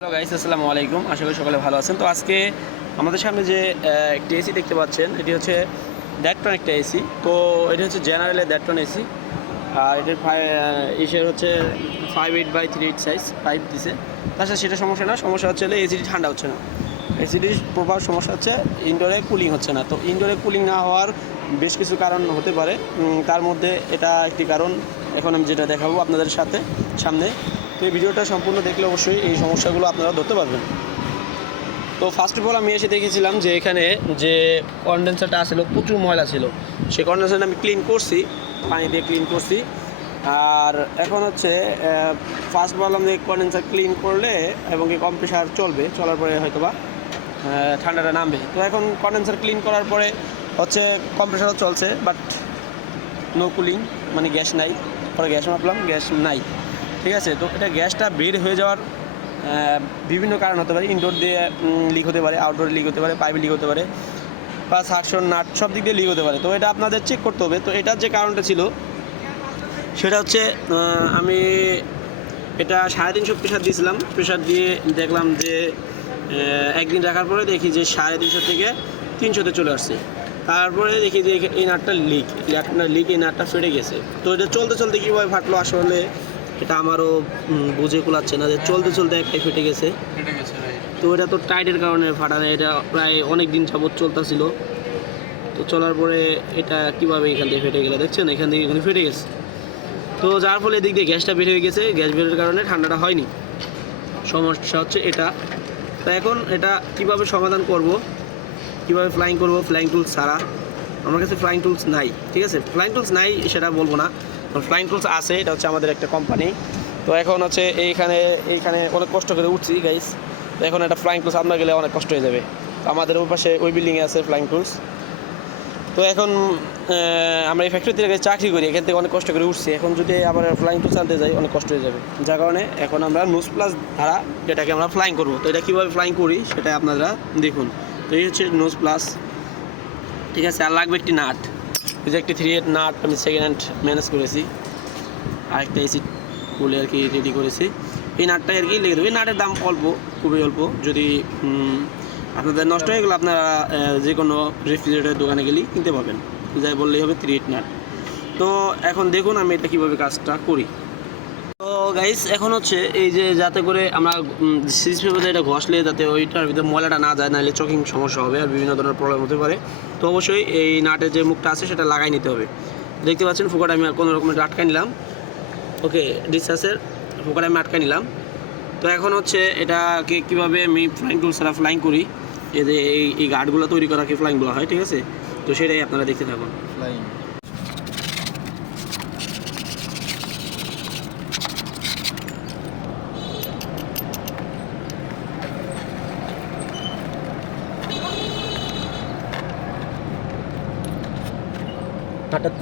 Hello guys আসসালামু আলাইকুম। আশা করি সকলে ভালো আছেন। তো আজকে আমাদের সামনে যে একটি এসি দেখতে পাচ্ছেন, এটি হচ্ছে দ্যাটটন একটা এসি তো এটি হচ্ছে জেনারেলের দ্যাটটন এসি আর এটির ইসের হচ্ছে five eight by three eight size pipe দিছে। তাছাড়া সেটা সমস্যা না, সমস্যা হচ্ছে হলে এসিটি ঠান্ডা হচ্ছে না। এসিটির প্রভাব সমস্যা হচ্ছে ইনডোরে কুলিং হচ্ছে না। তো ইনডোরে কুলিং না হওয়ার বেশ কিছু কারণ হতে পারে। তার মধ্যে এটা একটি কারণ। এখন আমি যেটা দেখাবো আপনাদের সাথে, সামনে। তো এই ভিডিওটা সম্পূর্ণ দেখলে অবশ্যই এই সমস্যাগুলো আপনারা ধরতে পারবেন। তো ফার্স্ট অফ অল আমি এসে দেখেছিলাম যে এখানে যে কন্ডেন্সারটা আসলো প্রচুর ময়লা ছিল। সেই কন্ডেন্সারটা আমি ক্লিন করছি, পানি দিয়ে ক্লিন করছি। আর এখন হচ্ছে ফার্স্ট বললাম যে কন্ডেন্সার ক্লিন করলে এবং কি কম্প্রেসার চলবে, চলার পরে হয়তো বা ঠান্ডাটা নামবে। তো এখন কন্ডেন্সার ক্লিন করার পরে হচ্ছে কম্প্রেসারও চলছে বাট নো কুলিং মানে গ্যাস নাই। পরে গ্যাস মাপলাম গ্যাস নাই। ঠিক আছে? তো এটা গ্যাসটা বের হয়ে যাওয়ার বিভিন্ন কারণ হতে পারে ইনডোর দিয়ে লিক হতে পারে আউটডোর লিক হতে পারে পাইপে লিক হতে পারে, বা সাকশন নাট সব দিক দিয়ে লিক হতে পারে। তো এটা আপনাদের চেক করতে হবে। তো এটার যে কারণটা ছিল, সেটা হচ্ছে আমি এটা সাড়ে তিনশো প্রেশার দিয়েছিলাম। প্রেশার দিয়ে দেখলাম যে একদিন রাখার পরে দেখি যে সাড়ে তিনশো থেকে তিনশোতে চলে আসছে। তারপরে দেখি যে এই নাটটা লিক নাটটা লিক এই নাটটা ফেটে গেছে। তো এটা চলতে চলতে কীভাবে ফাটলো আসলে এটা আমারও বুঝে কুলাচ্ছে না যে চলতে চলতে একটাই ফেটে গেছে। তো এটা তো টাইটের কারণে ফাটা না এটা প্রায় অনেক দিন যাবত চলতেছিল। তো চলার পরে এটা কীভাবে এখান থেকে ফেটে গেলে দেখছেন? এখান থেকে এখানে ফেটে গেছে। তো যার ফলে এদিক দিয়ে গ্যাসটা বের হয়ে গেছে গ্যাস বেরের কারণে ঠান্ডাটা হয়নি। সমস্যা হচ্ছে এটা। তো এখন এটা কীভাবে সমাধান করব? কীভাবে ফ্লাইং করব? ফ্লাইং টুলস ছাড়া। আমার কাছে ফ্লাইং টুলস নাই ঠিক আছে? ফ্লাইং টুলস নাই সেটা বলব না। ফ্লাইং টুলস আছে, এটা হচ্ছে আমাদের একটা কোম্পানি তো এখন হচ্ছে এইখানে এইখানে অনেক কষ্ট করে উঠছি গাইস তো এখন একটা ফ্লাইং টুলস আপনার গেলে অনেক কষ্ট হয়ে যাবে। আমাদের ওই পাশে ওই বিল্ডিংয়ে আছে ফ্লাইং টুলস তো এখন আমরা এই ফ্যাক্টরিতে থেকে চাকরি করি, এখান থেকে অনেক কষ্ট করে উঠছি। এখন যদি আবার ফ্লাইং টুলস আনতে যাই, অনেক কষ্ট হয়ে যাবে। যার কারণে এখন আমরা নোজ প্লাস ধারা যেটাকে আমরা ফ্লাইং করব। তো এটা কীভাবে ফ্লাইং করি, সেটা আপনারা দেখুন। তো এই হচ্ছে নোজ প্লাস ঠিক আছে, আর লাগবে একটি নাট। এই যে একটি থ্রি এইট নাট আমি সেকেন্ড হ্যান্ড ম্যানেজ করেছি, আরেকটা এসি বলে আর কি রেডি করেছি। এই নাটটাই আর কি লেগে দেবো এই নাটের দাম অল্প, খুবই অল্প। যদি আপনাদের নষ্ট হয়ে গেলে আপনারা যে কোনো রেফ্রিজারেটরের দোকানে গেলেই কিনতে পারবেন। যাই বললেই হবে থ্রি এইট নাট তো এখন দেখুন আমি এটা কীভাবে কাজটা করি। তো গাইস এখন হচ্ছে এই যে যাতে করে আমরা সিরিজ পেপারে এটা ঘষলে যাতে ওইটার ভিতরে ময়লাটা না যায়, নাহলে চকিং সমস্যা হবে আর বিভিন্ন ধরনের প্রবলেম হতে পারে। অবশ্যই এই নাটের যে মুখটা আছে সেটা লাগাই নিতে হবে। দেখতে পাচ্ছেন ফুকাটা আমি কোনো রকমের আটকাই নিলাম। ওকে, ডিসচার্জের ফুকাটা আমি আটকাই নিলাম। তো এখন হচ্ছে এটাকে কীভাবে আমি ফ্লাইং টুল সারা ফ্লাইং করি? এই যে এই এই গার্ডগুলো তৈরি করা কি ফ্লাইংগুলো হয়, ঠিক আছে? তো সেটাই আপনারা দেখতে থাকুন। ফ্লাইং নাটটা ফাটিস হুম দেখো দেখলাম তো এইমাত্র এটা সোরালি ইমালা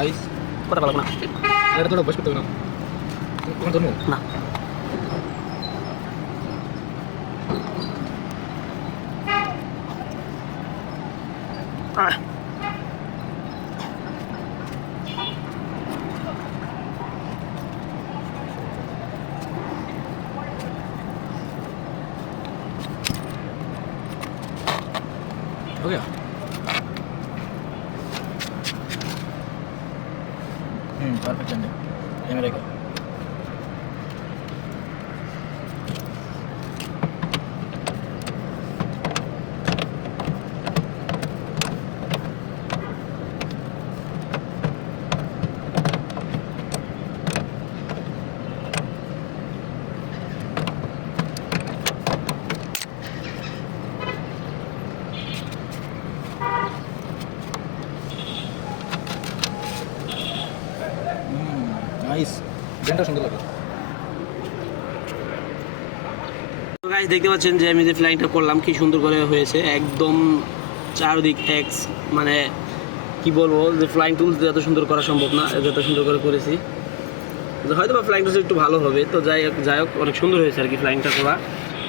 সো গাইস কথা বলব না এটা তো অভ্যাস গাছ দেখতে পাচ্ছেন যে আমি যে ফ্লাইংটা করলাম, কি সুন্দর করে হয়েছে। একদম চারদিক ট্যাক্স মানে কি বলব, যে ফ্লাইং টুলস এত সুন্দর করা সম্ভব না যত সুন্দর করে করেছি। হয়তো বা ফ্লাইং টুলস একটু ভালো হবে, তো যাই হোক যাই হোক, অনেক সুন্দর হয়েছে আর কি ফ্লাইংটা করা।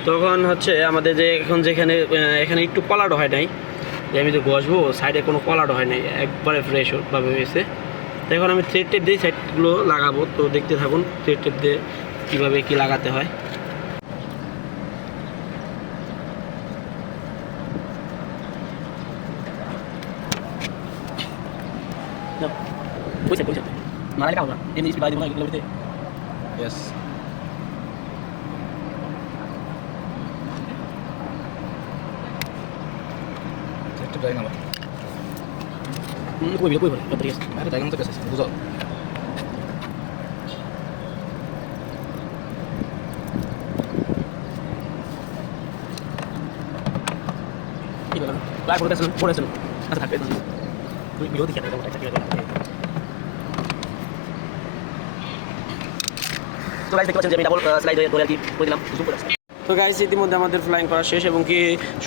তখন হচ্ছে আমাদের যে এখন যেখানে এখানে একটু কলারও হয় নাই। যে আমি যে বসবো সাইডে কোনো কলারও হয় নাই, একবারে ফ্রেশ ভাবে হয়েছে। তো এখন আমি থ্রেড টেপ দিয়ে সাইডগুলো লাগাবো, তো দেখতে থাকুন থ্রেড টেপ দিয়ে কীভাবে কী লাগাতে হয়। মারাই খাব না এমনি স্পিড বাড়ি দিব না Yes. একটু যাই না কই কই বলে ঠিক আছে আরে জায়গা মতো কাছে বুঝো কি বলেন ক্লাস করতেছেন পড়েছেন আচ্ছা থাকবে তুই ভিডিও দেখে দেখো একটা ক্লিয়ার তো গাইস দেখতে পাচ্ছেন যে আমি ডাবল স্লাইড করে আর কি করে দিলাম। জুম করে তো গাইস ইতিমধ্যে আমাদের ফ্লাইং করা শেষ এবং কি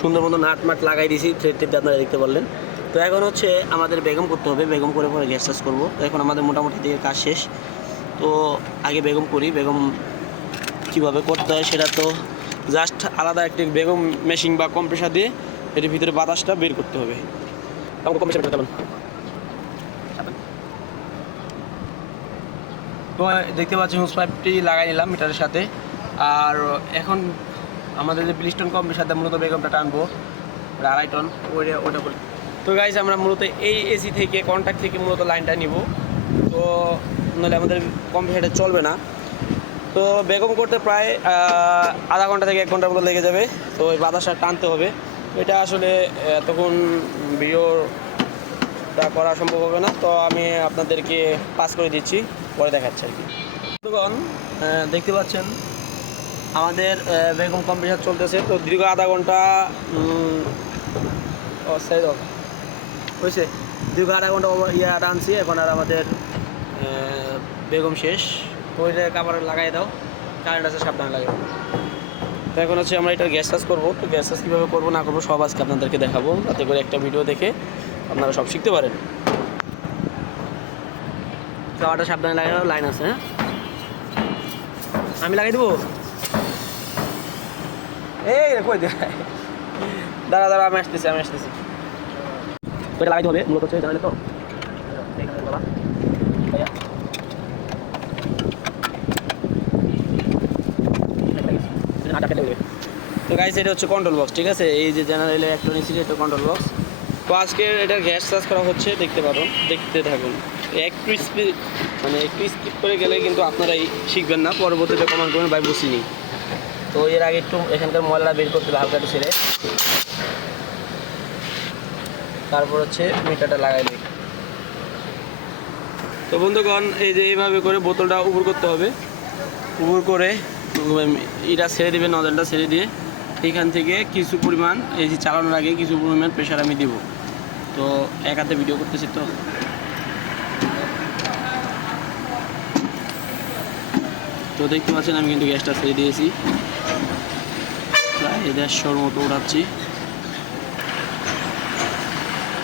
সুন্দর মতো নাট মাট লাগাই দিয়েছি। থ্রেড টেপ আপনারা দেখতে পারলেন। তো এখন হচ্ছে আমাদের বেগম করতে হবে। বেগম করে পরে গ্যাস চাষ করব। তো এখন আমাদের মোটামুটি দিকে কাজ শেষ। তো আগে বেগম করি। বেগম কীভাবে করতে হয় সেটা তো জাস্ট আলাদা একটি বেগম মেশিন বা কম্প্রেসার দিয়ে এটির ভিতরে বাতাসটা বের করতে হবে। কম্প্রেসার করতে হবে তো দেখতে পাচ্ছি হুস পাইপটি লাগাই নিলাম মিটারের সাথে। আর এখন আমাদের যে ব্লিস্টন কম্পের সাথে মূলত বেগমটা টানবো আড়াই টন ওইটা ওটা করে। তো গাইজ আমরা মূলত এই এসি থেকে কন্ট্যাক্ট থেকে মূলত লাইনটা নিব। তো নাহলে আমাদের কম্পিউটারটা চলবে না। তো বেগম করতে প্রায় আধা ঘণ্টা থেকে এক ঘণ্টার মতো লেগে যাবে। তো ওই বাতাসটা টানতে হবে। এটা আসলে আহ, তখন ভিডিওটা করা সম্ভব হবে না। তো আমি আপনাদেরকে পাস করে দিচ্ছি, পরে দেখাচ্ছি আর কি। দেখতে পাচ্ছেন, আমাদের বেগম কম্পিটিশন চলতেছে। তো দীর্ঘ আধা ঘণ্টা সাইড হয়েছে। দীর্ঘ আধা ঘণ্টা ইয়া টানছি, এখন আর আমাদের বেগম শেষ। তো ওইটা কাবার লাগাই দাও কারেন্ট আছে, সাবধানে লাগে তো এখন হচ্ছে আমরা এটা গ্যাস চাষ করব। তো গ্যাস চাষ কীভাবে করব না করব, সব আজকে আপনাদেরকে দেখাবো। যাতে করে একটা ভিডিও দেখে আপনারা সব শিখতে পারেন। কাবারটা সাবধানে লাগানো লাইন আছে হ্যাঁ? আমি লাগাই দেবো? এই রে, কই দে? দাঁড়া দাঁড়া আমি আসতেছি আমি আসতেছি। এটা লাগাইতে হবে মূলত হচ্ছে জানালে তো। তো গাইস এটা হচ্ছে কন্ট্রোল বক্স ঠিক আছে? এই যে জেনারেল ইলেকট্রনিক্স এটা কন্ট্রোল বক্স তো আজকে এটা গ্যাস চার্জ করা হচ্ছে, দেখতে পারুন, দেখতে থাকুন। একটু স্পিড মানে একটু স্কিপ করে গেলে কিন্তু আপনারাই শিখবেন না, পরবর্তীতে কমান করবেন, ভাই বুঝিনি তো এর আগে একটু এখানকার ময়লাটা বের করতে হবে হালকা একটু ছেড়ে। তারপর হচ্ছে মিটারটা লাগাই দিই। তো বন্ধুগণ, এই যে এইভাবে করে বোতলটা উপর করতে হবে। উপর করে এটা ছেড়ে দেবে নজলটা ছেড়ে দিয়ে। এখান থেকে কিছু পরিমাণ, এই যে চালানোর আগে কিছু পরিমাণ প্রেশার আমি দিব। তো এক হাতে ভিডিও করতেছি তো। তো দেখতে পাচ্ছেন আমি কিন্তু গ্যাসটা ছেড়ে দিয়েছি। প্রায় দেড়শোর মতো উড়াচ্ছি।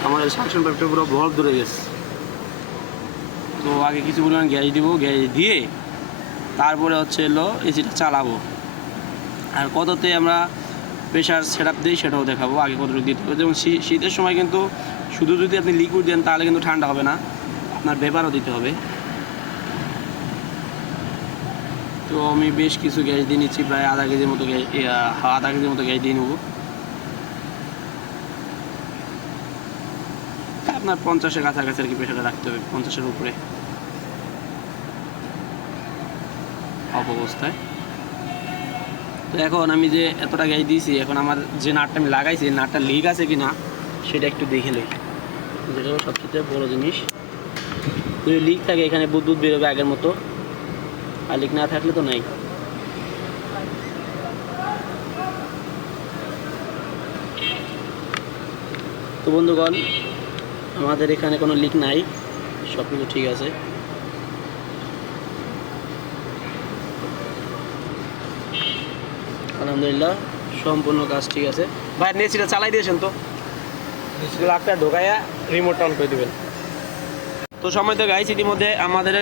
আমার সাকশন পাইপটা পুরো ভর ধরে গেছে। তো আগে কিছু পরিমাণ গ্যাস দিব, গ্যাস দিয়ে তারপরে হচ্ছে এলো এসিটা চালাবো। আর কততে আমরা প্রেশার সেট আপ দিই সেটাও দেখাবো, আগে কতটুকু দিতে হবে। যেমন শীতের সময় কিন্তু শুধু যদি আপনি লিকুইড দেন, তাহলে কিন্তু ঠান্ডা হবে না। আপনার ভেপারও দিতে হবে। তো আমি বেশ কিছু গ্যাস দিয়ে নিচ্ছি, প্রায় আধা কেজির মতো গ্যাস আধা কেজির মতো গ্যাস দিয়ে নেব। আপনার পঞ্চাশের কাছাকাছি আর কি প্রেশারটা রাখতে হবে, পঞ্চাশের উপরে। অবস্থায় তো এখন আমি যে এতটা গ্যাস দিয়েছি, এখন আমার যে নাটটা আমি লাগাইছি, নাটটা লিক আছে কি না সেটা একটু দেখে লই যেটা হলো সবচেয়ে বড় জিনিস। যদি লিক থাকে এখানে বিদ্যুৎ বেরোবে আগের মতো। আর লিক না থাকলে তো নাই। তো বন্ধুগণ আমাদের এখানে কোনো লিক নাই। সব কিছু ঠিক আছে। আলহামদুলিল্লাহ সম্পূর্ণ কাজ ঠিক আছে। ভাই নেচিটা চালাই দিয়েছেন তো? লাখটা ঢোকাইয়া রিমোট অন করে দেবেন। তো সময় তো গাইস ইতিমধ্যে আমাদের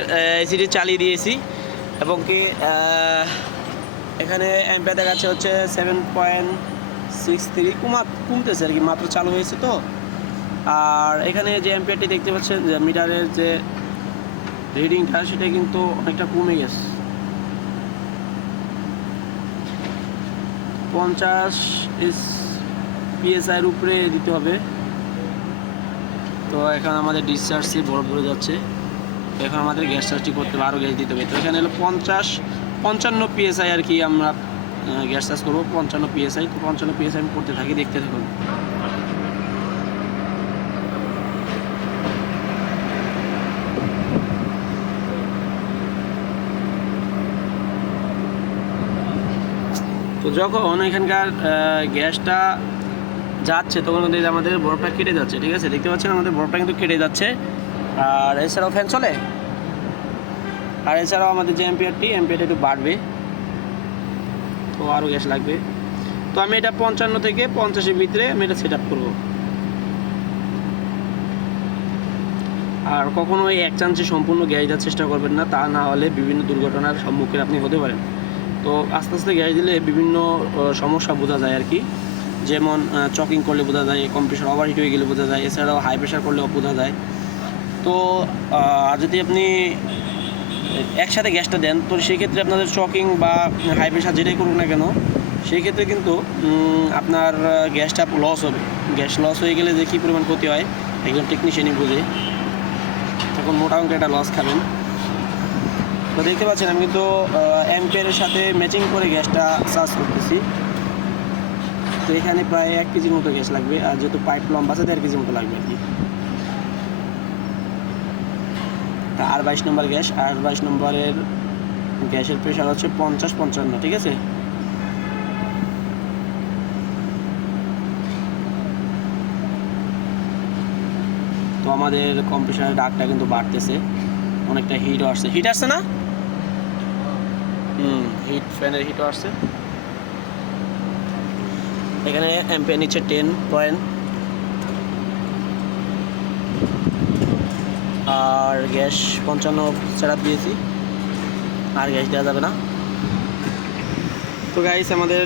এসিটি চালিয়ে দিয়েছি এবং কি এখানে এমপে দেখাচ্ছে হচ্ছে সেভেন পয়েন্ট সিক্স থ্রি কমা কমতেছে আর কি, মাত্র চালু হয়েছে তো। আর এখানে যে এম্পিয়ারটি দেখতে পাচ্ছেন, যে মিটারের যে রিডিংটা সেটা কিন্তু অনেকটা কমে গেছে। পঞ্চাশ এস পিএসআইয়ের উপরে দিতে হবে। তো এখন আমাদের ডিসচার্জ ডিসচার্জটি বরফ ধরে যাচ্ছে। এখন আমাদের গ্যাস চার্জটি করতে হবে আরও গ্যাস দিতে হবে। তো এখানে হলো পঞ্চাশ, পঞ্চান্ন পিএসআই আর কি আমরা গ্যাস চার্জ করব, পঞ্চান্ন পিএসআই তো পঞ্চান্ন পিএসআই আমি করতে থাকি, দেখতে থাকুন। তো যখন এখানকার গ্যাসটা যাচ্ছে, তখন কিন্তু আমাদের বরফটা কেটে যাচ্ছে, ঠিক আছে? দেখতে পাচ্ছেন আমাদের বরফটা কিন্তু কেটে যাচ্ছে। আর এছাড়াও ফ্যান চলে? আর এছাড়াও আমাদের যে এম্পিয়ারটি এম্পিয়ারটা একটু বাড়বে। তো আরও গ্যাস লাগবে। তো আমি এটা পঞ্চান্ন থেকে পঞ্চাশের ভিতরে আমি এটা সেট আপ করব। আর কখনো এই এক চান্সে সম্পূর্ণ গ্যাস দেওয়ার চেষ্টা করবেন না, তা না হলে বিভিন্ন দুর্ঘটনার সম্মুখীন আপনি হতে পারেন। তো আস্তে আস্তে গ্যাস দিলে বিভিন্ন সমস্যা বোঝা যায় আর কি। যেমন চকিং করলে বোঝা যায় কম্প্রেসার ওভারহিট হয়ে গেলে বোঝা যায় এছাড়াও হাই প্রেশার করলেও বোঝা যায়। তো আহ, যদি আপনি একসাথে গ্যাসটা দেন তো সেই ক্ষেত্রে আপনাদের চকিং বা হাই প্রেশার যেটাই করুক না কেন সেই ক্ষেত্রে কিন্তু আপনার গ্যাসটা লস হবে। গ্যাস লস হয়ে গেলে যে কী পরিমাণ ক্ষতি হয় একজন টেকনিশিয়ানই বুঝে। তখন মোটা অঙ্কের একটা লস খাবেন। তো দেখতে পাচ্ছেন আমি কিন্তু অ্যাম্পিয়ারের সাথে ম্যাচিং করে গ্যাসটা চার্জ করতেছি। তো এখানে প্রায় এক কেজির মতো গ্যাস লাগবে আর যেহেতু পাইপ লম্বা আছে, দেড় কেজির মতো লাগবে আর কি। আর বাইশ নম্বর গ্যাস, আর বাইশ নম্বরের গ্যাসের প্রেশার হচ্ছে পঞ্চাশ পঞ্চান্ন, ঠিক আছে? তো আমাদের কম্প্রেসারের ডাকটা কিন্তু বাড়তেছে। অনেকটা হিটও আসছে। হিট আসছে না? হুম হিট ফ্যানের হিটও আসছে। এখানে অ্যাম্পিয়ার নিচ্ছে টেন পয়েন্ট আর গ্যাস পঞ্চান্ন সেট দিয়েছি। আর গ্যাস দেওয়া যাবে না। তো গাইস আমাদের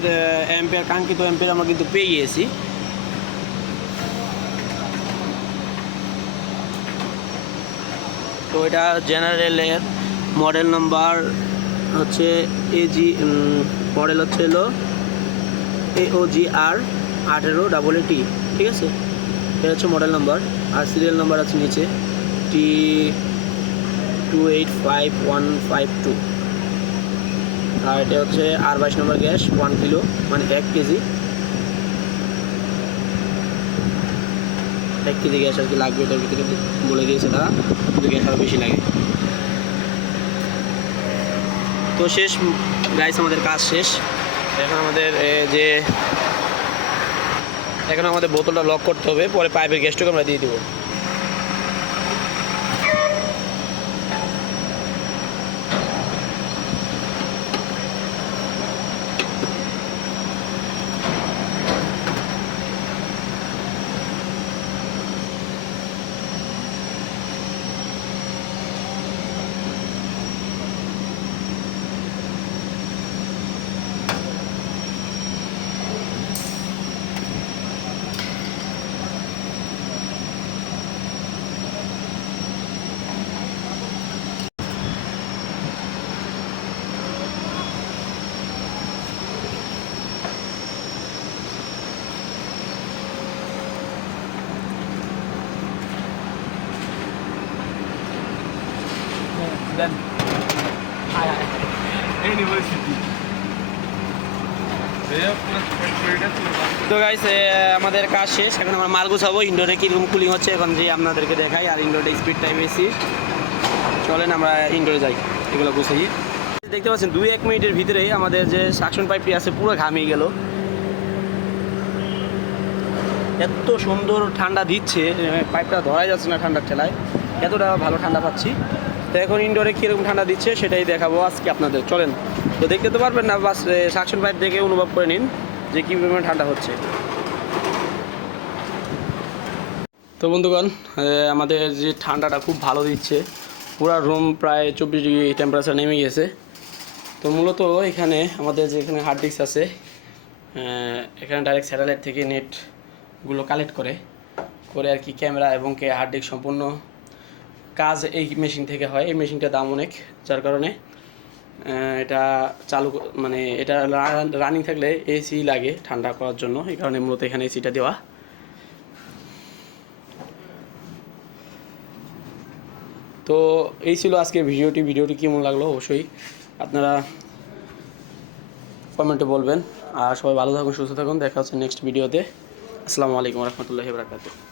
অ্যাম্পিয়ার কাঙ্ক্ষিত অ্যাম্পিয়ার আমরা কিন্তু পেয়ে গিয়েছি। তো এটা জেনারেলের মডেল নাম্বার হচ্ছে এজি মডেল হচ্ছে হলো এ ও জি আর আঠেরো ডাবল টি ঠিক আছে? এটা হচ্ছে মডেল নাম্বার আর সিরিয়াল নাম্বার আছে নিচে T two eight five one five two আর এটা হচ্ছে আর বাইশ নম্বর গ্যাস ওয়ান কিলো মানে এক কেজি। এক কেজি গ্যাস আর কি লাগবে এটার ভিতরে, বলে দিয়েছে তারা, কিন্তু গ্যাস আরও বেশি লাগে। তো শেষ গাইস আমাদের কাজ শেষ। এখন আমাদের যে, এখন আমাদের বোতলটা লক করতে হবে, পরে পাইপের গ্যাসটুকু আমরা দিয়ে দেবো। দেন ইউনিভার্সিটি তো গাইস আমাদের কাজ শেষ। এখন আমরা মাল গুছাবো। ইনডোরে কীরকম কুলিং হচ্ছে এখন যে আপনাদেরকে দেখাই আর ইনডোরে স্পিডটা বেশি চলেন আমরা ইনডোরে যাই। এগুলো গুছাই। দেখতে পাচ্ছেন দুই এক মিনিটের ভিতরেই আমাদের যে সাকশন পাইপটি আছে পুরো ঘামিয়ে গেল। এত সুন্দর ঠান্ডা দিচ্ছে পাইপটা ধরাই যাচ্ছে না ঠান্ডার ঠেলায়। এতটা ভালো ঠান্ডা পাচ্ছি। তো এখন ইনডোরে কীরকম ঠান্ডা দিচ্ছে সেটাই দেখাবো আজকে আপনাদের। চলেন, তো দেখতে তো পারবেন না, বাস সাকশন পাইপ দেখে অনুভব করে নিন যে কী পরিমাণ ঠান্ডা হচ্ছে। তো বন্ধুগণ আমাদের যে ঠান্ডাটা খুব ভালো দিচ্ছে, পুরো রুম প্রায় চব্বিশ ডিগ্রি টেম্পারেচার নেমে গেছে। তো মূলত এখানে আমাদের যে এখানে হার্ড ডিস্ক আছে এখানে ডাইরেক্ট স্যাটেলাইট থেকে নেটগুলো কালেক্ট করে করে আর কি ক্যামেরা এবং কে হার্ড ডিস্ক সম্পূর্ণ কাজ এই মেশিন থেকে হয়। এই মেশিনটার দাম অনেক, যার কারণে এটা চালু মানে এটা রানিং থাকলে এসি লাগে ঠান্ডা করার জন্য। এই কারণে মূলত এখানে এসিটা দেওয়া। তো এই ছিল আজকে ভিডিওটি। ভিডিওটি কেমন লাগল? অবশ্যই আপনারা কমেন্টে বলবেন। আর সবাই ভালো থাকুন, সুস্থ থাকুন। দেখা হচ্ছে নেক্সট ভিডিওতে আসসালামু আলাইকুম রহমতুল্লাহি বারাকাতুহ।